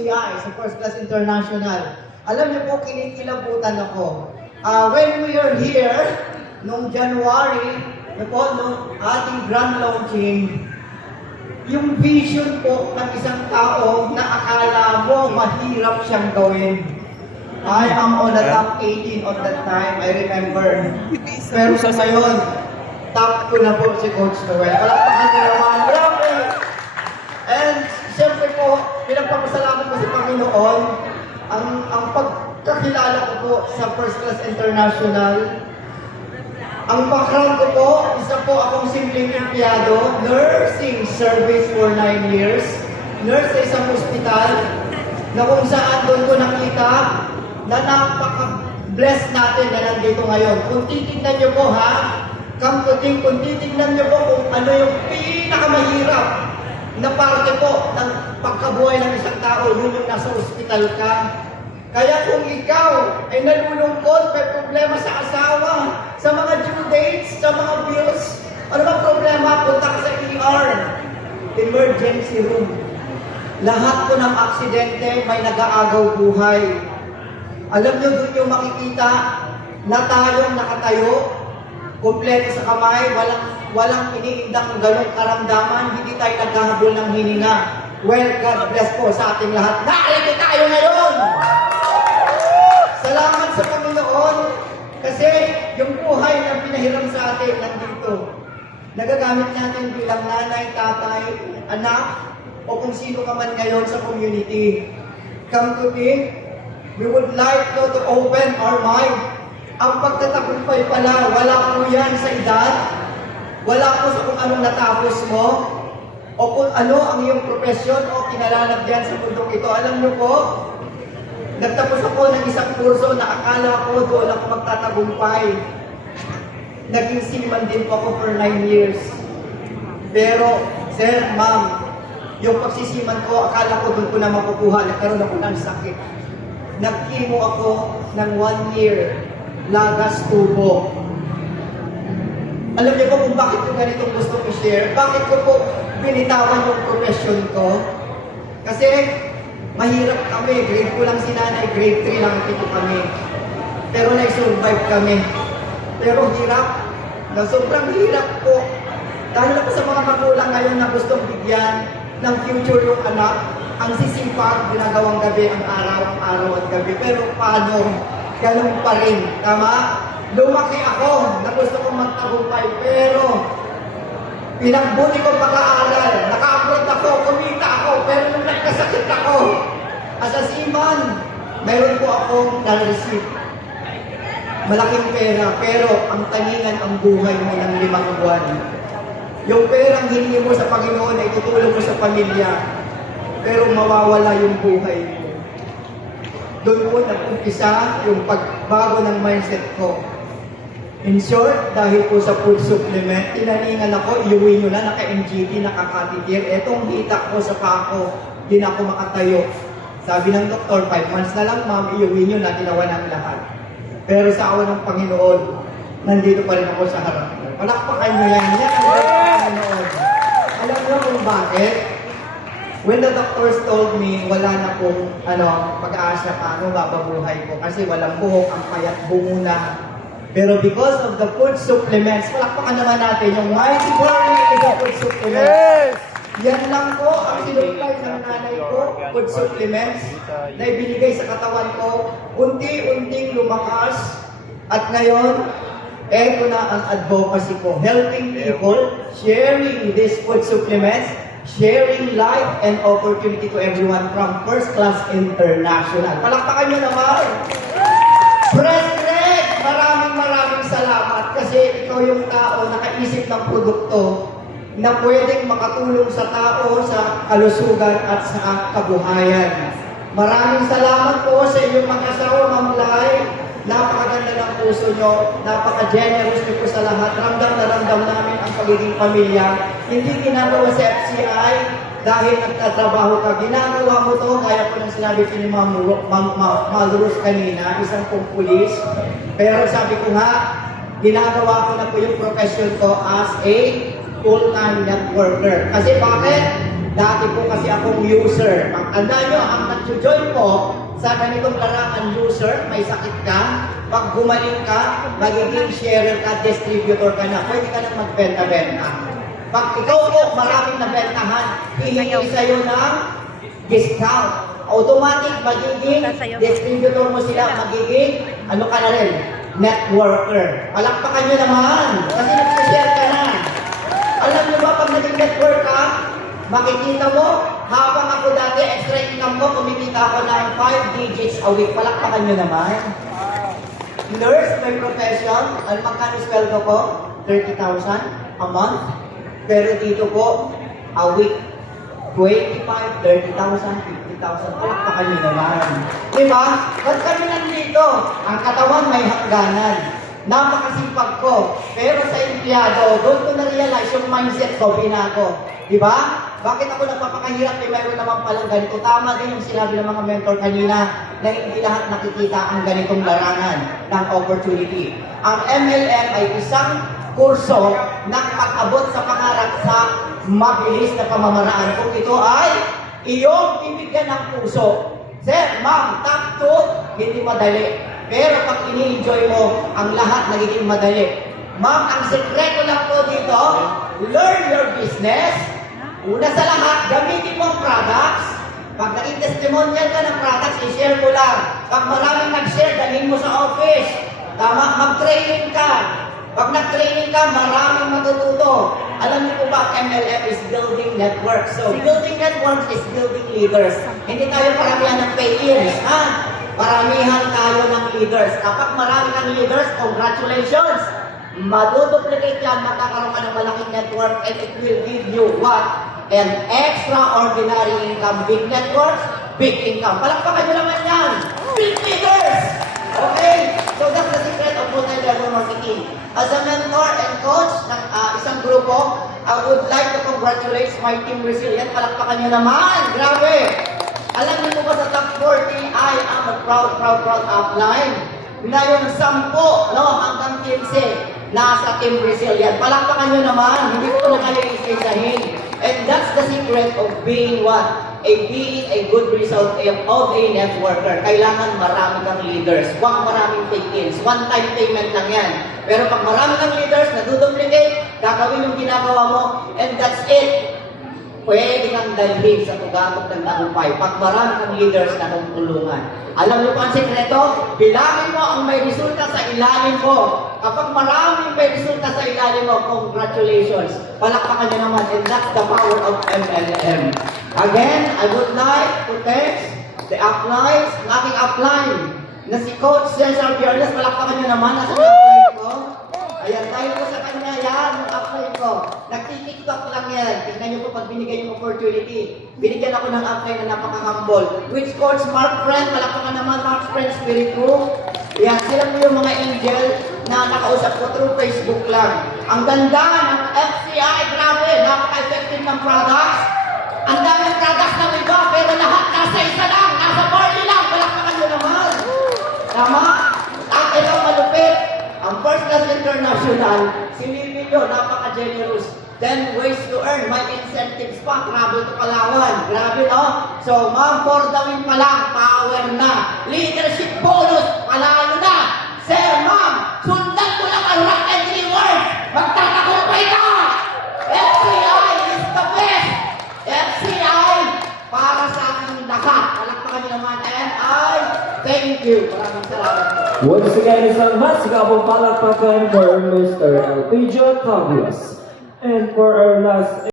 FCI, sa First Class International. Alam niyo po, kinikilabutan ako. When we are here, noong January, nung ating grand launching, yung vision po ng isang tao na akala mo mahirap siyang gawin. I am on the top 18 on that time, I remember. Pero sa ngayon, top 2 na po si Coach Noel. Palakpakan niyo naman. Grabe! And siyempre po, pinagpapasalamat ko sa Panginoon, ang pagkakilala ko po sa First Class International. Ang background ko po, isa po akong simpleng empleyado, nursing service for 9 years, nurse sa isang hospital, na kung saan doon ko nakita na napaka-bless natin na nandito ngayon. Kung titignan nyo po ha, come to think, kung titignan nyo po kung ano yung pinakamahirap na parte po ng pagkabuhay ng isang tao, yun yung nasa hospital ka. Kaya kung ikaw ay nalulungkot, may problema sa asawa, sa mga due dates, sa mga bills, ano ba problema? Punta ka sa ER, emergency room. Lahat po ng aksidente may nag-aagaw buhay. Alam nyo, doon yung makikita na tayong nakatayo, kumpleto sa kamay, walang iniindang ganong karamdaman, hindi tayo naghahabol ng hininga. Well, God bless po sa ating lahat. Narito tayo ngayon! Salamat sa Panginoon kasi yung buhay na pinahiram sa atin nandito. Nagagamit natin bilang nanay, tatay, anak, o kung sino ka man ngayon sa community. Come to think, we would like to open our mind. Ang pagtatagumpay pala, wala po yan sa edad, wala po sa kung anong natapos mo, o kung ano ang iyong profesyon o kinalalagyan sa mundong ito. Alam niyo po, nagtapos ako ng isang kurso na akala ko doon ako magtatagumpay. Naging seaman din po ako for 9 years. Pero, sir, ma'am, yung pagsisiman ko, akala ko doon ko na makukuha. Nagkaroon ako ng sakit. Nagkimo ako ng 1 year. Lagas tubo. Alam niyo po kung bakit ko ganitong gusto i-share? Bakit ko po binitawan yung profession ko? Kasi, mahirap kami. Grade ko lang si nanay, grade 3 lang ito kami. Pero nai-survive kami. Pero hirap. Na sobrang hirap po. Dahil ako sa mga magulang ngayon na gustong bigyan ng future yung anak, ang sisipag, ginagawang gabi ang araw at gabi. Pero paano? Ganun pa rin. Tama? Lumaki ako na gusto kong magtagumpay. Pero pinagbuti ko pag-aaral. Naka-upload ako, kumita ako. Pero nung nagkasakit ako, as a seaman, mayroon po akong na-receive. Malaking pera, pero ang taningan ang buhay mo ng 5 buwan. Yung perang hiningi mo sa Panginoon ay tutulong mo sa pamilya, pero mawawala yung buhay mo. Doon po nag-umpisa yung pagbago ng mindset ko. In short, dahil po sa food supplement, tinaningan ako, iuwi nyo na, naka-MGT, nakakatitir. Etong hita ko sa pako, di na ako makatayo. Sabi ng doktor, 5 months na lang, ma'am, iuwi nyo na, ginawa ng lahat. Pero sa awa ng Panginoon, nandito pa rin ako sa harap. Palakpakan nyo yan. Yan ang Panginoon. Alam nyo kung bakit? When the doctors told me, wala na pong pag-aasa paano mababuhay ko kasi walang buhok, ang payat bungo na. Pero because of the food supplements, palakpakan naman natin yung mighty glory in the food supplements. Yes! Yan lang po ang sinupply ng nanay ko, food supplements, na ibinigay sa katawan ko. Unti-unting lumakas. At ngayon, eto na ang advocacy ko. Helping people, sharing these food supplements, sharing life and opportunity to everyone from First Class International. Palakpakan nyo naman! President, maraming salamat kasi ikaw yung tao nakaisip ng produkto na pwedeng makatulong sa tao sa kalusugan at sa kabuhayan. Maraming salamat po sa inyong mag-asawa, Ma'am Lai. Napakaganda ng puso nyo, napaka-generous nyo po sa lahat. Ramdam na ramdam namin ang pagiging pamilya. Hindi ginagawa sa FCI dahil nagtatrabaho ka. Ginagawa mo to, kaya po nang sinabi ko ni Ma'am Malrus kanina, isang pong pulis. Pero sabi ko nga, ginagawa ko na po yung profession ko as a full-time networker. Kasi bakit? Dati po kasi akong user. Ang tanda nyo, ang nag-join po sa ganitong larangan user, may sakit ka, pag gumaling ka, magiging sharer ka, distributor ka na. Pwede ka nang magbenta-benta. Pag ikaw po maraming nabentahan, hihingi sa'yo ng discount. Automatic, magiging distributor mo sila, magiging, ano ka na rin, networker. Palakpakan nyo naman, kasi nag-share ka na. Alam nyo ba, pag naging network ka, makikita mo, habang ako dati, extra income ko, kumikita ako ng 5 digits a week. Palakpakan nyo naman. Nurse, my profession, ano magkano sweldo ko? 30,000 a month. Pero dito po, a week, 25, 30,000, 50,000. Palakpakan nyo naman. Diba? Ba't kami nandito? Ang katawan may hangganan. Napakasipag ko. Pero sa empleyado, doon ko na-realize yung mindset ko, binago. Diba? Bakit ako nagpapakahirap? Mayroon naman palang ganito. Tama din yung sinabi ng mga mentor kanina na hindi lahat nakikita ang ganitong larangan ng opportunity. Ang MLM ay isang kurso na pag-abot sa pangarap sa mabilis na pamamaraan. Kung ito ay iyong bibigyan ng puso. Sir, ma'am, top 2, hindi madali. Pero pag ini-enjoy mo, ang lahat nagiging madali. Ma'am, ang sekreto lang po dito, learn your business. Una sa lahat, gamitin mo ang products. Pag naging testimonial ka ng products, i-share mo lang. Pag maraming nag-share, dalhin mo sa office. Tama, mag-training ka. Pag nag-training ka, maraming matututo. Alam niyo po ba, MLM is building networks. So, building networks is building leaders. Hindi tayo paramihan ng payers, ha? Paramihan tayo ng leaders. Kapag marami ng leaders, congratulations! Maduduplicate yan, magkakaroon ka ng malaking network, and it will give you what? An extraordinary income. Big networks, big income. Palakpakan nyo naman yan! Big leaders! Okay? So that's the secret of multi-level marketing. As a mentor and coach ng isang grupo, I would like to congratulate my team Resilient. Palakpakan nyo naman! Grabe! Alam niyo po ba sa top 40, I am a proud upline na yung 10, no, hanggang 15 nasa team Resilient. Palakpakan nyo naman, hindi ko na kayo isa-isahin. And that's the secret of being what? Being a good result of a networker. Kailangan marami kang leaders. Huwag maraming take-ins. One-time payment lang yan. Pero pag marami kang leaders, naduduplicate, gagawin yung ginagawa mo, and that's it. Pwede kang dalhin sa tugatog ng tagumpay pag marami kang leaders na tutulungan. Alam niyo po ang sekreto? Bilangin mo ang may resulta sa ilalim mo. Kapag maraming may resulta sa ilalim mo, congratulations. Palakpakan niyo naman, and that's the power of MLM. Again, I would like to thank the uplines, ng aking upline, na si Coach Cesar Biernes. Palakpakan niyo naman, nasa upline ko. Ayan, dahil po sa kanya yan, yung upline ko. Nagtitiktok lang yan. Tignan niyo po pag binigay yung opportunity. Binigyan ako ng upline na napaka-humble. Which Coach Mark Friend, palakpakan naman Mark Friend Spirit Group. Yan, sila po yung mga angel na nakausap ko through Facebook lang. Ang ganda ng FCI, grabe, napaka-effective ng products. Ang daming products ng iba, pero lahat nasa isa lang, nasa barley lang, palakpakan nyo naman. Tama? At ito malupit. Ang First Class International, si Lilio, napaka-generous. 10 ways to earn, may incentives pa, travel to Palawan. Grabe, no? So, ma'am, for the win pa lang, power na. Leadership bonus, palalo na. Sir, ma'am, sundan mo lang ang rank and reward. Magtatakumpay ka! FCI is the best! FCI, para sa aking lahat. Palakpakan niyo naman, and I thank you. Maraming salamat. Once again, isang masigabong palakpakan for Mr. Elpidio Tavios. And for our last